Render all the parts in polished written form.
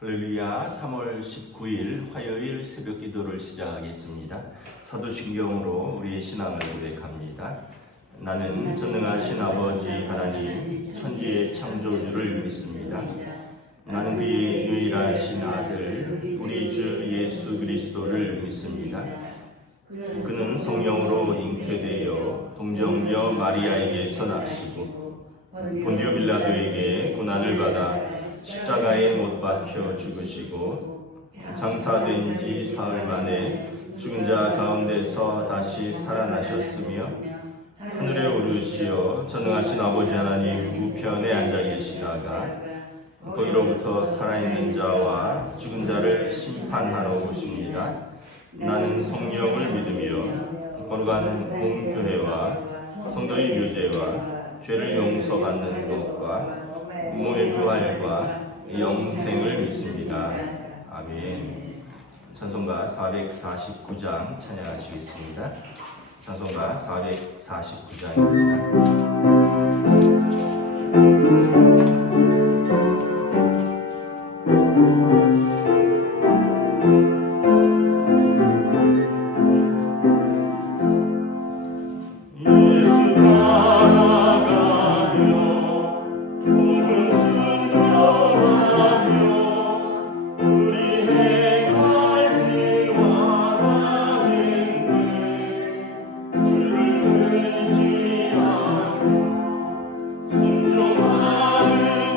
할렐루야. 3월 19일 화요일 새벽 기도를 시작하겠습니다. 사도신경으로 우리의 신앙을 고백합니다. 나는 전능하신 아버지 하나님 천지의 창조주를 믿습니다. 나는 그의 유일하신 아들 우리 주 예수 그리스도를 믿습니다. 그는 성령으로 잉태되어 동정녀 마리아에게서 나시고 본디오 빌라도에게 고난을 받아 십자가에 못 박혀 죽으시고 장사된 지 사흘 만에 죽은 자 가운데서 다시 살아나셨으며 하늘에 오르시어 전능하신 아버지 하나님 우편에 앉아 계시다가 거기로부터 살아있는 자와 죽은 자를 심판하러 오십니다. 나는 성령을 믿으며 거룩한 공교회와 성도의 교제와 죄를 용서받는 것과 몸의 부활과 영생을 믿습니다. 아멘. 찬송가 449장 찬양하시겠습니다. 찬송가 449장입니다. 순종하는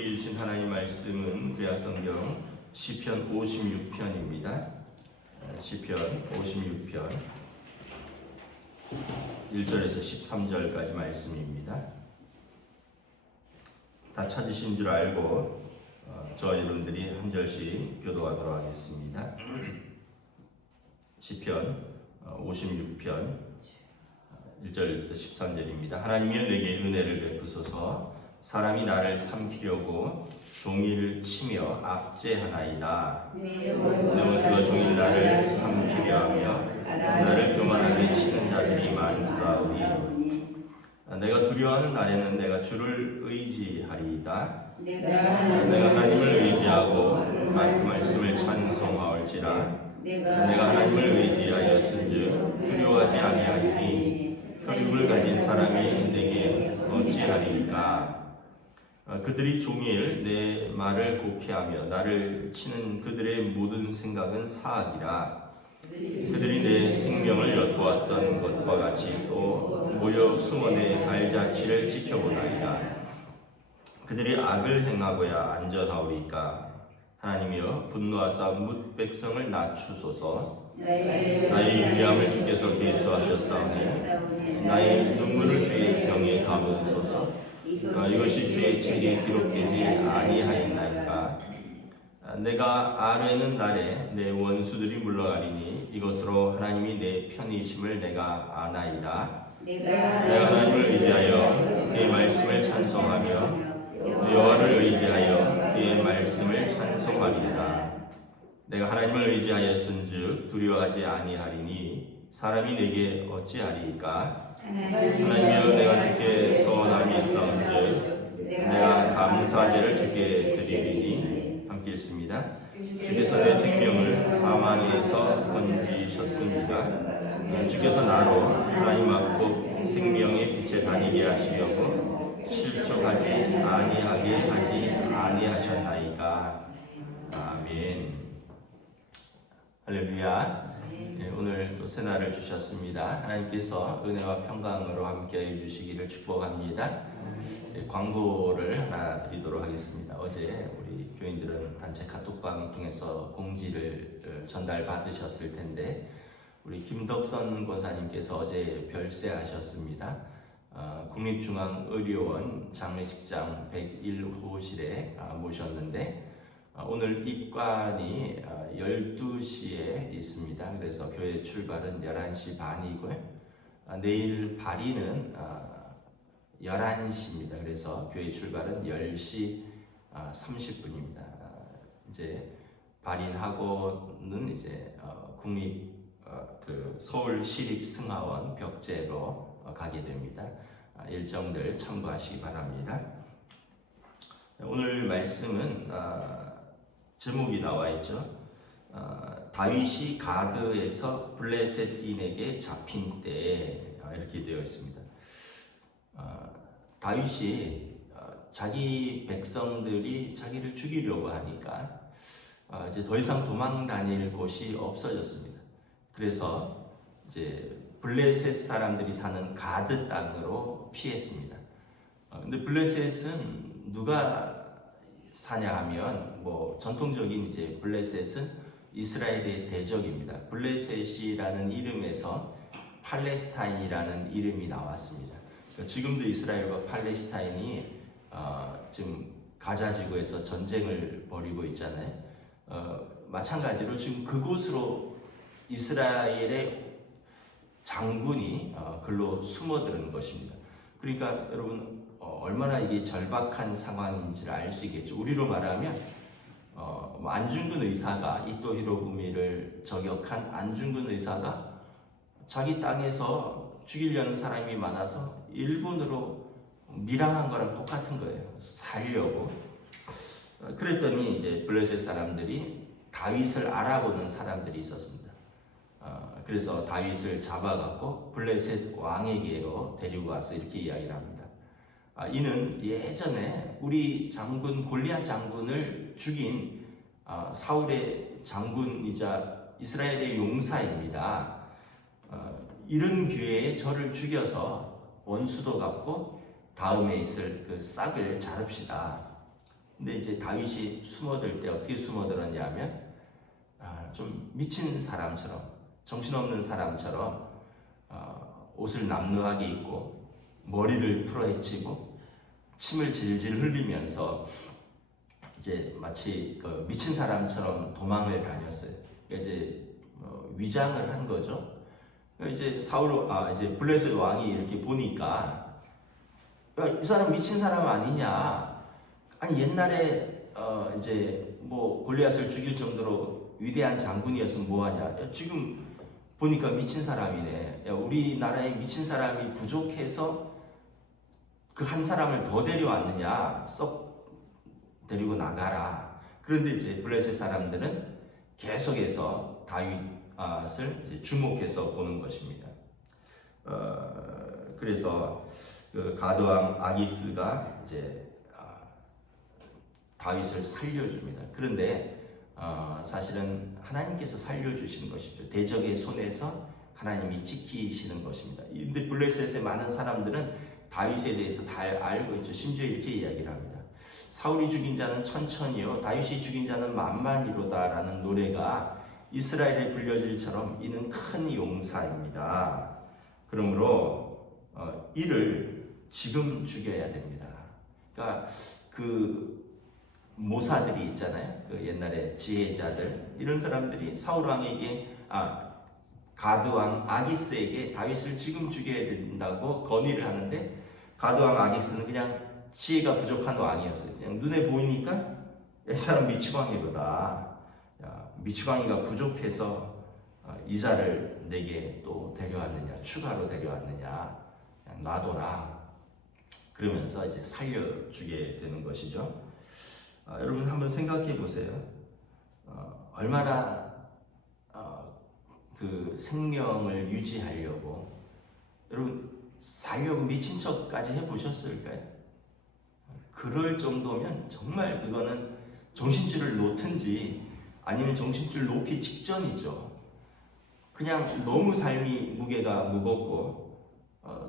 우리 주신 하나님 말씀은 구약성경 시편 56편입니다. 시편 56편 1절에서 13절까지 말씀입니다. 다 찾으신 줄 알고 저 여러분들이 한 절씩 교도하도록 하겠습니다. 시편 56편 1절부터 13절입니다. 하나님이여 내게 은혜를 베푸소서. 사람이 나를 삼키려고 종일 치며 압제하나이다. 내 원수가 종일 나를 삼키려 하며 나를 교만하게 치는 자들이 많사오니 내가 두려워하는 날에는 내가 주를 의지하리이다. 내가 하나님을 의지하고 그 말씀을 찬송하올지라. 내가 하나님을 의지하였은즉 두려워하지 아니하리니 혈육을 가진 사람이 내게 어찌하리이까. 그들이 종일 내 말을 곡해하며 나를 치는 그들의 모든 생각은 사악이라. 그들이 내 생명을 엿보았던 것과 같이 또 모여 숨어 내 발자취를 지켜보나이다. 그들이 악을 행하고야 안전하오리까. 하나님이여 분노하사 뭇 백성을 낮추소서. 나의 유리함을 주께서 계수하셨사오니 나의 눈물을 주의 병에 담으소서. 이것이 주의 책에 기록되지 아니하였나이까. 내가 아뢰는 날에 내 원수들이 물러가리니 이것으로 하나님이 내 편이심을 내가 아나이다. 내가 하나님을 의지하여 그의 말씀을 찬송하며 여호와를 의지하여 그의 말씀을 찬송하리이다. 내가 하나님을 의지하였은즉 두려워하지 아니하리니 사람이 내게 어찌하리이까. 하나님이여 내가 주께 서원함이 있사온즉 내가 감사제를 주께 드리리니. 함께 읽습니다. 주께서 내 생명을 사망에서 건지셨습니다. 주께서 나로 하나님 앞고 생명의 빛에 다니게 하시려고 실족하지 아니하게 하지 아니하셨나이까. 아멘. 할렐루야. 오늘 또 새날을 주셨습니다. 하나님께서 은혜와 평강으로 함께해 주시기를 축복합니다. 광고를 하나 드리도록 하겠습니다. 어제 우리 교인들은 단체 카톡방 통해서 공지를 전달 받으셨을 텐데 우리 김덕선 권사님께서 어제 별세하셨습니다. 국립중앙의료원 장례식장 101호실에 모셨는데 오늘 입관이 12시에 있습니다. 그래서 교회 출발은 11시 반이고요. 내일 발인은 11시입니다. 그래서 교회 출발은 10시 30분입니다. 이제 발인하고는 이제 국립 서울시립승하원 벽제로 가게 됩니다. 일정들 참고하시기 바랍니다. 오늘 말씀은 제목이 나와 있죠. 다윗이 가드에서 블레셋인에게 잡힌 때 이렇게 되어 있습니다. 다윗이 자기 백성들이 자기를 죽이려고 하니까 이제 더 이상 도망 다닐 곳이 없어졌습니다. 그래서 이제 블레셋 사람들이 사는 가드 땅으로 피했습니다. 근데 블레셋은 누가 사냐 하면 전통적인 이제 블레셋은 이스라엘의 대적입니다. 블레셋이라는 이름에서 팔레스타인이라는 이름이 나왔습니다. 그러니까 지금도 이스라엘과 팔레스타인이 지금 가자 지구에서 전쟁을 벌이고 있잖아요. 마찬가지로 지금 그곳으로 이스라엘의 장군이 글로 숨어드는 것입니다. 그러니까 여러분 얼마나 이게 절박한 상황인지를 알 수 있겠죠. 우리로 말하면 안중근 의사가 이토 히로부미를 저격한 안중근 의사가 자기 땅에서 죽이려는 사람이 많아서 일본으로 밀항한 거랑 똑같은 거예요. 살려고. 그랬더니 이제 블레셋 사람들이 다윗을 알아보는 사람들이 있었습니다. 그래서 다윗을 잡아갖고 블레셋 왕에게로 데리고 와서 이렇게 이야기를 합니다. 이는 예전에 우리 장군 골리앗 장군을 죽인 사울의 장군이자 이스라엘의 용사입니다. 이런 기회에 저를 죽여서 원수도 갚고 다음에 있을 그 싹을 자릅시다. 근데 이제 다윗이 숨어들 때 어떻게 숨어들었냐면 좀 미친 사람처럼, 정신없는 사람처럼 옷을 남루하게 입고 머리를 풀어헤치고 침을 질질 흘리면서 이제 마치 그 미친 사람처럼 도망을 다녔어요. 이제 위장을 한 거죠. 이제 이제 블레셋 왕이 이렇게 보니까 야, 이 사람 미친 사람 아니냐? 아니 옛날에 이제 뭐 골리앗을 죽일 정도로 위대한 장군이었으면 뭐하냐? 야, 지금 보니까 미친 사람이네. 야, 우리나라에 미친 사람이 부족해서 그 한 사람을 더 데려왔느냐? 썩 데리고 나가라. 그런데 이제 블레셋 사람들은 계속해서 다윗을 이제 주목해서 보는 것입니다. 그래서 그 가드왕 아기스가 이제 다윗을 살려줍니다. 그런데 사실은 하나님께서 살려주시는 것이죠. 대적의 손에서 하나님이 지키시는 것입니다. 근데 블레셋의 많은 사람들은 다윗에 대해서 다 알고 있죠. 심지어 이렇게 이야기를 합니다. 사울이 죽인 자는 천천히요, 다윗이 죽인 자는 만만이로다라는 노래가 이스라엘에 불려질처럼 이는 큰 용사입니다. 그러므로 이를 지금 죽여야 됩니다. 그러니까 그 모사들이 있잖아요. 그 옛날에 지혜자들, 이런 사람들이 사울 왕에게 가드왕 아기스에게 다윗을 지금 죽여야 된다고 건의를 하는데, 가드왕 아기스는 그냥 지혜가 부족한 왕이었어요. 그냥 눈에 보이니까 이 사람 미치광이로다. 미치광이가 부족해서 이자를 내게 또 데려왔느냐, 추가로 데려왔느냐, 그냥 놔둬라. 그러면서 이제 살려주게 되는 것이죠. 여러분 한번 생각해 보세요. 얼마나 그 생명을 유지하려고, 여러분 살려고 미친 척까지 해보셨을까요? 그럴 정도면 정말 그거는 정신줄을 놓든지 아니면 정신줄 놓기 직전이죠. 그냥 너무 삶이 무게가 무겁고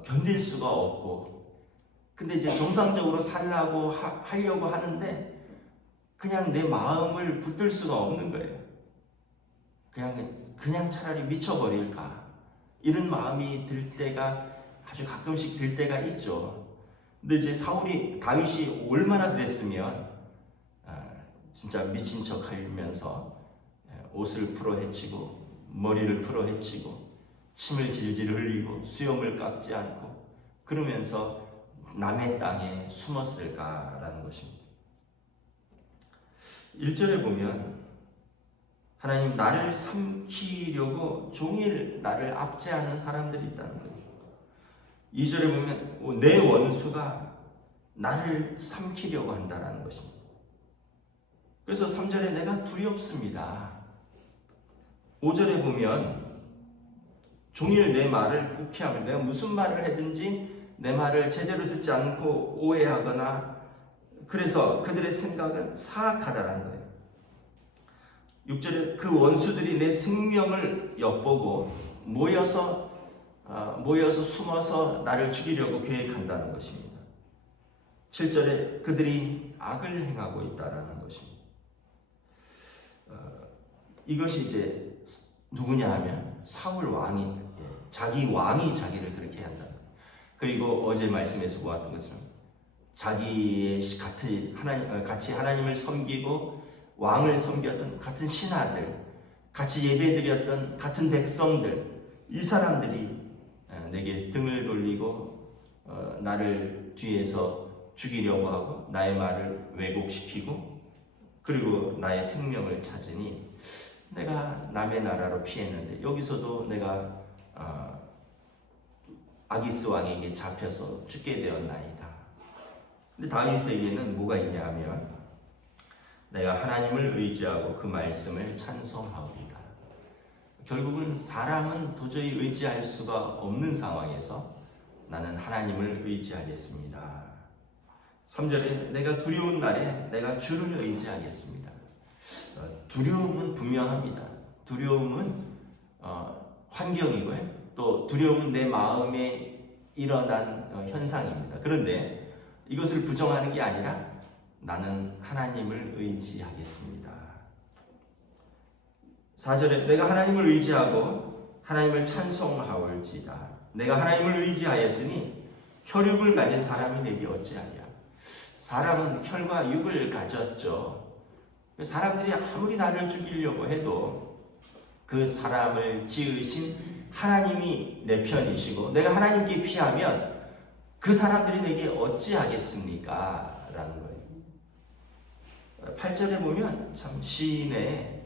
견딜 수가 없고, 근데 이제 정상적으로 살라고 하려고 하는데 그냥 내 마음을 붙들 수가 없는 거예요. 그냥 차라리 미쳐버릴까, 이런 마음이 들 때가 아주 가끔씩 들 때가 있죠. 근데 이제 다윗이 얼마나 그랬으면 진짜 미친 척 하면서 옷을 풀어헤치고 머리를 풀어헤치고 침을 질질 흘리고 수염을 깎지 않고 그러면서 남의 땅에 숨었을까라는 것입니다. 1절에 보면 하나님 나를 삼키려고 종일 나를 압제하는 사람들이 있다는 거예요. 2절에 보면 내 원수가 나를 삼키려고 한다는 것입니다. 그래서 3절에 내가 두렵습니다. 5절에 보면 종일 내 말을 곡해하며, 내가 무슨 말을 하든지 내 말을 제대로 듣지 않고 오해하거나, 그래서 그들의 생각은 사악하다라는 거예요. 6절에 그 원수들이 내 생명을 엿보고 모여서 숨어서 나를 죽이려고 계획한다는 것입니다. 7절에 그들이 악을 행하고 있다라는 것입니다. 이것이 이제 누구냐 하면 사울 왕이, 자기 왕이 자기를 그렇게 한다. 그리고 어제 말씀에서 보았던 것처럼 같이 하나님을 섬기고 왕을 섬겼던 같은 신하들, 같이 예배드렸던 같은 백성들, 이 사람들이 내게 등을 돌리고 나를 뒤에서 죽이려고 하고 나의 말을 왜곡시키고 그리고 나의 생명을 찾으니 내가 남의 나라로 피했는데 여기서도 내가 아기스 왕에게 잡혀서 죽게 되었나이다. 근데 다윗에게는 뭐가 있냐 하면 내가 하나님을 의지하고 그 말씀을 찬송하오리다. 결국은 사람은 도저히 의지할 수가 없는 상황에서 나는 하나님을 의지하겠습니다. 3절에 내가 두려운 날에 내가 주를 의지하겠습니다. 두려움은 분명합니다. 두려움은 환경이고요. 또 두려움은 내 마음에 일어난 현상입니다. 그런데 이것을 부정하는 게 아니라 나는 하나님을 의지하겠습니다. 4절에 내가 하나님을 의지하고 하나님을 찬송하올지다. 내가 하나님을 의지하였으니 혈육을 가진 사람이 내게 어찌하랴. 사람은 혈과 육을 가졌죠. 사람들이 아무리 나를 죽이려고 해도 그 사람을 지으신 하나님이 내 편이시고 내가 하나님께 피하면 그 사람들이 내게 어찌하겠습니까? 라는 거예요. 8절에 보면 참 시인의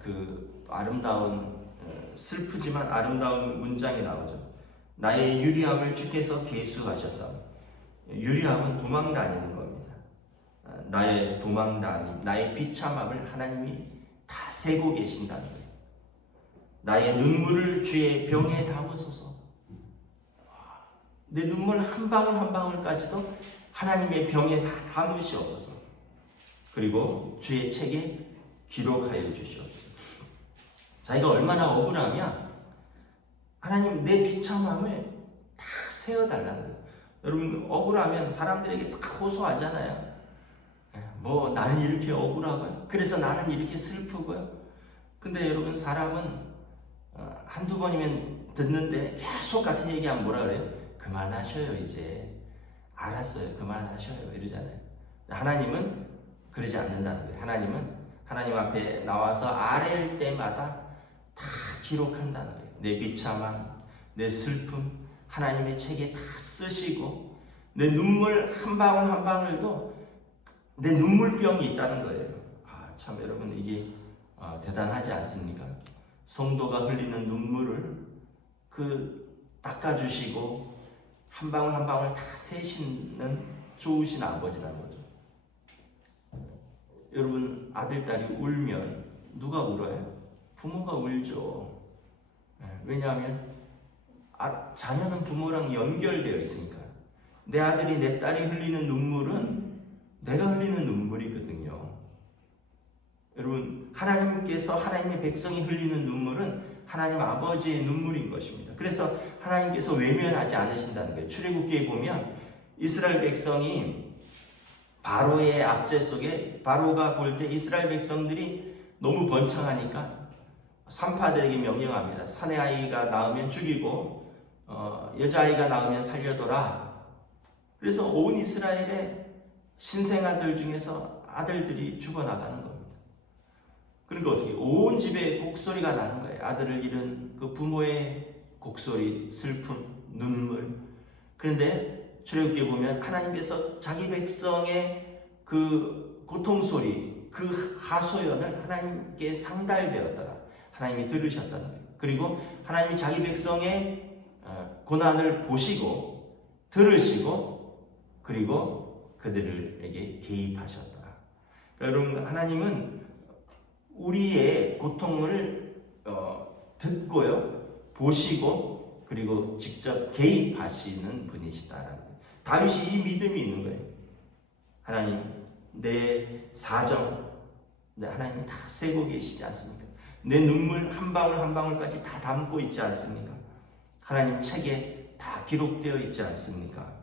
그 아름다운 슬프지만 아름다운 문장이 나오죠. 나의 유리함을 주께서 계수하셔서, 유리함은 도망 다니는 겁니다. 나의 도망 다님, 나의 비참함을 하나님이 다 세고 계신다는 거예요. 나의 눈물을 주의 병에 담으소서. 내 눈물 한 방울 한 방울까지도 하나님의 병에 다 담으시옵소서. 그리고 주의 책에 기록하여 주시옵소서. 자기가 얼마나 억울하면 하나님 내 비참함을 다 세워달라는 거예요. 여러분 억울하면 사람들에게 다 호소하잖아요. 뭐 나는 이렇게 억울하고요. 그래서 나는 이렇게 슬프고요. 근데 여러분 사람은 한두 번이면 듣는데 계속 같은 얘기하면 뭐라 그래요? 그만하셔요 이제. 알았어요 그만하셔요 이러잖아요. 하나님은 그러지 않는다는 거예요. 하나님은 하나님 앞에 나와서 아뢰일 때마다 다 기록한다는 거예요. 내 비참함, 내 슬픔 하나님의 책에 다 쓰시고 내 눈물 한 방울 한 방울도 내 눈물병이 있다는 거예요. 참 여러분 이게 대단하지 않습니까? 성도가 흘리는 눈물을 닦아주시고 한 방울 한 방울 다 세시는 좋으신 아버지라는 거죠. 여러분 아들, 딸이 울면 누가 울어요? 부모가 울죠. 왜냐하면 자녀는 부모랑 연결되어 있으니까. 내 아들이 내 딸이 흘리는 눈물은 내가 흘리는 눈물이거든요. 여러분 하나님께서 하나님의 백성이 흘리는 눈물은 하나님 아버지의 눈물인 것입니다. 그래서 하나님께서 외면하지 않으신다는 거예요. 출애굽기에 보면 이스라엘 백성이 바로의 압제 속에 바로가 볼 때 이스라엘 백성들이 너무 번창하니까 산파들에게 명령합니다. 사내 아이가 낳으면 죽이고 여자아이가 낳으면 살려둬라. 그래서 온 이스라엘의 신생아들 중에서 아들들이 죽어나가는 겁니다. 그러니까 어떻게 온 집에 곡소리가 나는 거예요. 아들을 잃은 그 부모의 곡소리, 슬픔, 눈물. 그런데 출애굽기에 보면 하나님께서 자기 백성의 그 고통소리, 그 하소연을 하나님께 상달되었더라. 하나님이 들으셨다는 거예요. 그리고 하나님이 자기 백성의 고난을 보시고 들으시고 그리고 그들에게 개입하셨더라. 그러니까 여러분 하나님은 우리의 고통을 듣고요, 보시고 그리고 직접 개입하시는 분이시다라는 거예요. 다윗이 이 믿음이 있는 거예요. 하나님 내 사정 하나님이 다 세고 계시지 않습니까? 내 눈물 한 방울 한 방울까지 다 담고 있지 않습니까? 하나님 책에 다 기록되어 있지 않습니까?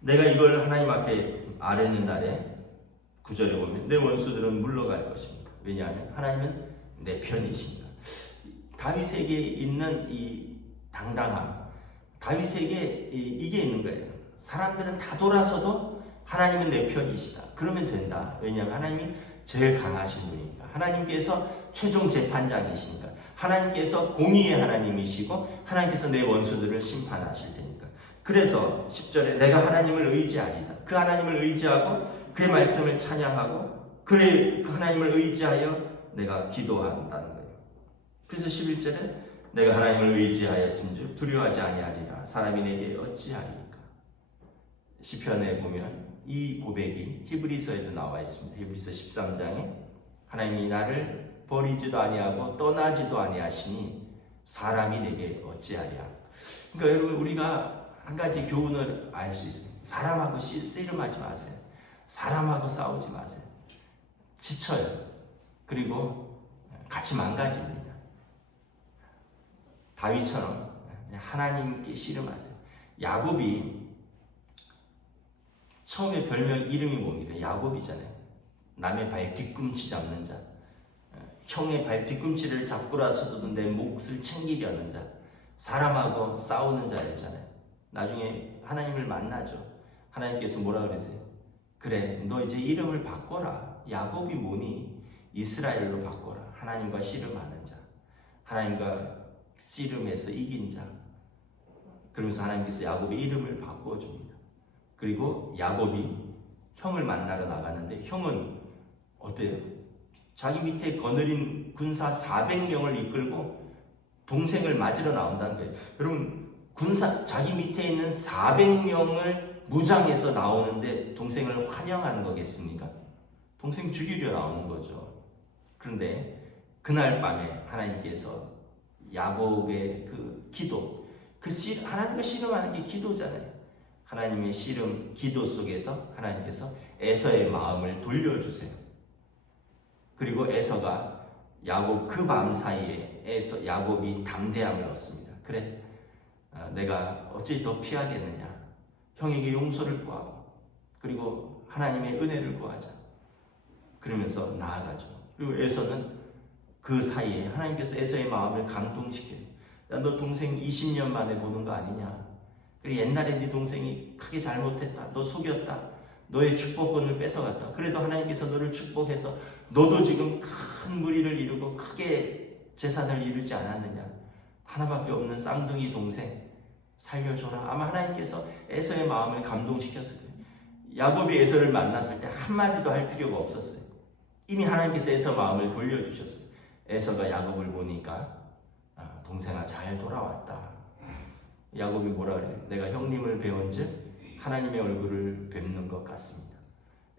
내가 이걸 하나님 앞에 아뢰는 날에 9절에 보면 내 원수들은 물러갈 것입니다. 왜냐하면 하나님은 내 편이십니다. 다윗에게 있는 이 당당함, 다윗에게 이게 있는 거예요. 사람들은 다 돌아서도 하나님은 내 편이시다. 그러면 된다. 왜냐하면 하나님이 제일 강하신 분이니까. 하나님께서 최종 재판장이시니까. 하나님께서 공의의 하나님이시고 하나님께서 내 원수들을 심판하실 테니까. 그래서 10절에 내가 하나님을 의지하리다. 그 하나님을 의지하고 그의 말씀을 찬양하고 그 하나님을 의지하여 내가 기도한다는 거예요. 그래서 11절에 내가 하나님을 의지하였은즉 두려워하지 아니하리라. 사람이 내게 어찌하리까. 시편에 보면 이 고백이 히브리서에도 나와 있습니다. 히브리서 13장에 하나님이 나를 버리지도 아니하고 떠나지도 아니하시니 사람이 내게 어찌하랴. 그러니까 여러분 우리가 한 가지 교훈을 알 수 있습니다. 사람하고 씨름하지 마세요. 사람하고 싸우지 마세요. 지쳐요. 그리고 같이 망가집니다. 다윗처럼 하나님께 씨름하세요. 야곱이 처음에 별명 이름이 뭡니까? 야곱이잖아요. 남의 발 뒤꿈치 잡는 자, 형의 발 뒤꿈치를 잡고라서도 내 몫을 챙기려는 자, 사람하고 싸우는 자였잖아요. 나중에 하나님을 만나죠. 하나님께서 뭐라 그러세요? 그래, 너 이제 이름을 바꿔라. 야곱이 뭐니? 이스라엘로 바꿔라. 하나님과 씨름하는 자, 하나님과 씨름해서 이긴 자. 그러면서 하나님께서 야곱의 이름을 바꿔줍니다. 그리고 야곱이 형을 만나러 나가는데 형은 어때요? 자기 밑에 거느린 군사 400명을 이끌고 동생을 맞으러 나온다는 거예요. 여러분, 자기 밑에 있는 400명을 무장해서 나오는데 동생을 환영하는 거겠습니까? 동생 죽이려 나오는 거죠. 그런데 그날 밤에 하나님께서 야곱의 그 기도, 하나님과 씨름하는 게 기도잖아요. 하나님의 씨름, 기도 속에서 하나님께서 에서의 마음을 돌려주세요. 그리고 에서가 야곱 그 밤 사이에 야곱이 담대함을 얻습니다. 그래, 내가 어찌 더 피하겠느냐. 형에게 용서를 구하고 그리고 하나님의 은혜를 구하자. 그러면서 나아가죠. 그리고 에서는 그 사이에 하나님께서 에서의 마음을 감동시켜요. 야, 너 동생 20년 만에 보는 거 아니냐. 그리고 옛날에 네 동생이 크게 잘못했다. 너 속였다. 너의 축복권을 뺏어갔다. 그래도 하나님께서 너를 축복해서 너도 지금 큰 무리를 이루고 크게 재산을 이루지 않았느냐. 하나밖에 없는 쌍둥이 동생 살려줘라. 아마 하나님께서 에서의 마음을 감동시켰을 거예요. 야곱이 에서를 만났을 때 한마디도 할 필요가 없었어요. 이미 하나님께서 에서 마음을 돌려주셨어요. 에서가 야곱을 보니까 동생아 잘 돌아왔다. 야곱이 뭐라 그래요? 내가 형님을 배운즉 하나님의 얼굴을 뵙는 것 같습니다.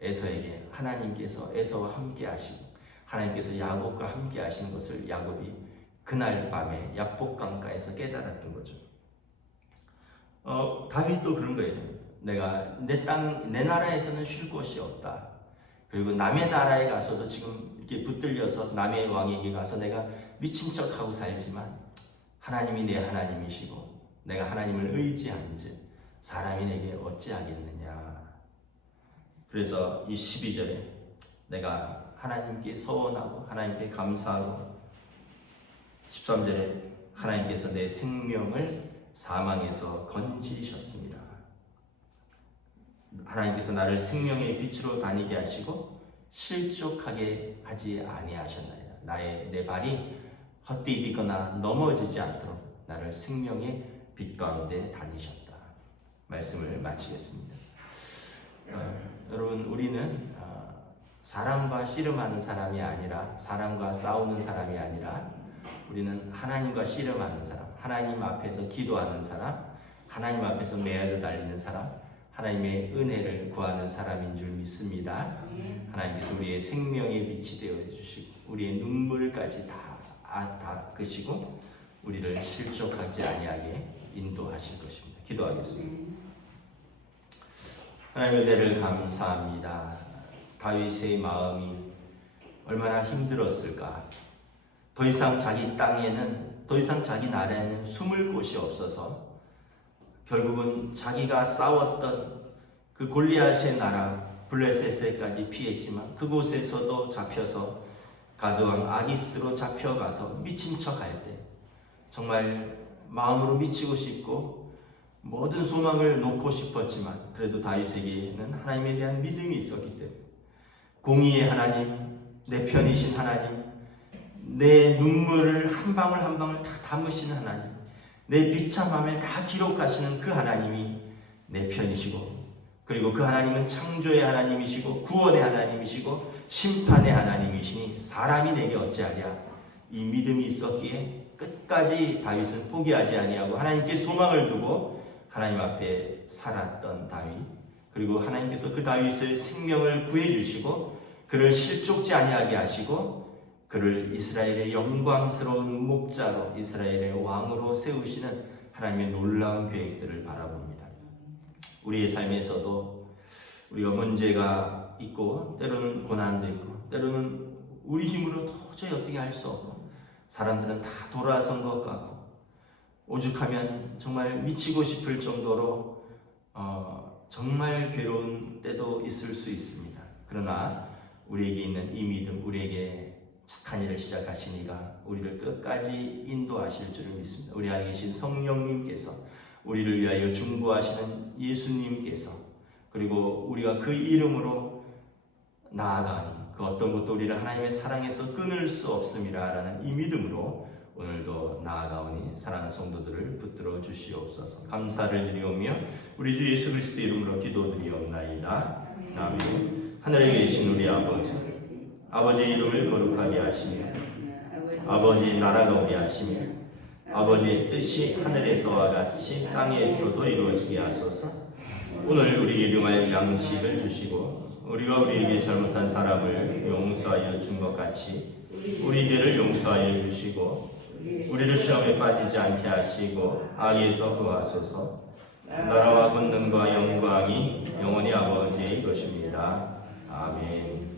에서에게 하나님께서 에서와 함께 하시고 하나님께서 야곱과 함께 하시는 것을 야곱이 그날 밤에 야복강가에서 깨달았던 거죠. 다윗도 그런 거예요. 내가 내 나라에서는 쉴 곳이 없다. 그리고 남의 나라에 가서도 지금 이렇게 붙들려서 남의 왕에게 가서 내가 미친 척하고 살지만 하나님이 내 하나님이시고 내가 하나님을 의지한즉 사람이 내게 어찌하겠느냐. 그래서 이 12절에 내가 하나님께 서원하고 하나님께 감사하고 13절에 하나님께서 내 생명을 사망에서 건지셨습니다. 하나님께서 나를 생명의 빛으로 다니게 하시고 실족하게 하지 아니하셨나이다. 내 발이 헛디디거나 넘어지지 않도록 나를 생명의 빛 가운데 다니셨다. 말씀을 마치겠습니다. 여러분, 우리는 사람과 씨름하는 사람이 아니라 사람과 싸우는 사람이 아니라 우리는 하나님과 씨름하는 사람, 하나님 앞에서 기도하는 사람, 하나님 앞에서 메아려 달리는 사람, 하나님의 은혜를 구하는 사람인 줄 믿습니다. 하나님께서 우리의 생명의 빛이 되어 주시고 우리의 눈물까지 다 닦으시고 우리를 실족하지 아니하게 인도하실 것입니다. 기도하겠습니다. 하나님의 은혜를 감사합니다. 다윗의 마음이 얼마나 힘들었을까. 더 이상 자기 땅에는, 더 이상 자기 나라에는 숨을 곳이 없어서 결국은 자기가 싸웠던 그 골리앗의 나라 블레셋에까지 피했지만 그곳에서도 잡혀서 가드왕 아기스로 잡혀가서 미친 척할 때 정말 마음으로 미치고 싶고 모든 소망을 놓고 싶었지만 그래도 다윗에게는 하나님에 대한 믿음이 있었기 때문에 공의의 하나님, 내 편이신 하나님, 내 눈물을 한 방울 한 방울 다 담으시는 하나님, 내 비참함을 다 기록하시는 그 하나님이 내 편이시고 그리고 그 하나님은 창조의 하나님이시고 구원의 하나님이시고 심판의 하나님이시니 사람이 내게 어찌하랴. 이 믿음이 있었기에 끝까지 다윗은 포기하지 아니하고 하나님께 소망을 두고 하나님 앞에 살았던 다윗, 그리고 하나님께서 그 다윗의 생명을 구해주시고 그를 실족지 아니하게 하시고 그를 이스라엘의 영광스러운 목자로 이스라엘의 왕으로 세우시는 하나님의 놀라운 계획들을 바라봅니다. 우리의 삶에서도 우리가 문제가 있고 때로는 고난도 있고 때로는 우리 힘으로 도저히 어떻게 할 수 없고 사람들은 다 돌아선 것 같고 오죽하면 정말 미치고 싶을 정도로 정말 괴로운 때도 있을 수 있습니다. 그러나 우리에게 있는 이 믿음, 우리에게 착한 일을 시작하신 이가 우리를 끝까지 인도하실 줄을 믿습니다. 우리 안에 계신 성령님께서, 우리를 위하여 중보하시는 예수님께서, 그리고 우리가 그 이름으로 나아가니 그 어떤 것도 우리를 하나님의 사랑에서 끊을 수 없음이라 라는 이 믿음으로 오늘도 나아가오니 사랑하는 성도들을 붙들어 주시옵소서. 감사를 드리오며 우리 주 예수 그리스도 이름으로 기도드리옵나이다. 아멘. 하늘에 계신 우리 아버지, 아버지의 이름을 거룩하게 하시며 아버지의 나라가 오게 하시며 아버지의 뜻이 하늘에서와 같이 땅에서도 이루어지게 하소서. 오늘 우리에게 일용할 양식을 주시고 우리가 우리에게 잘못한 사람을 용서하여 준 것 같이 우리 죄를 용서하여 주시고 우리를 시험에 빠지지 않게 하시고 악에서 구하소서. 나라와 권능과 영광이 영원히 아버지의 것입니다. 아멘.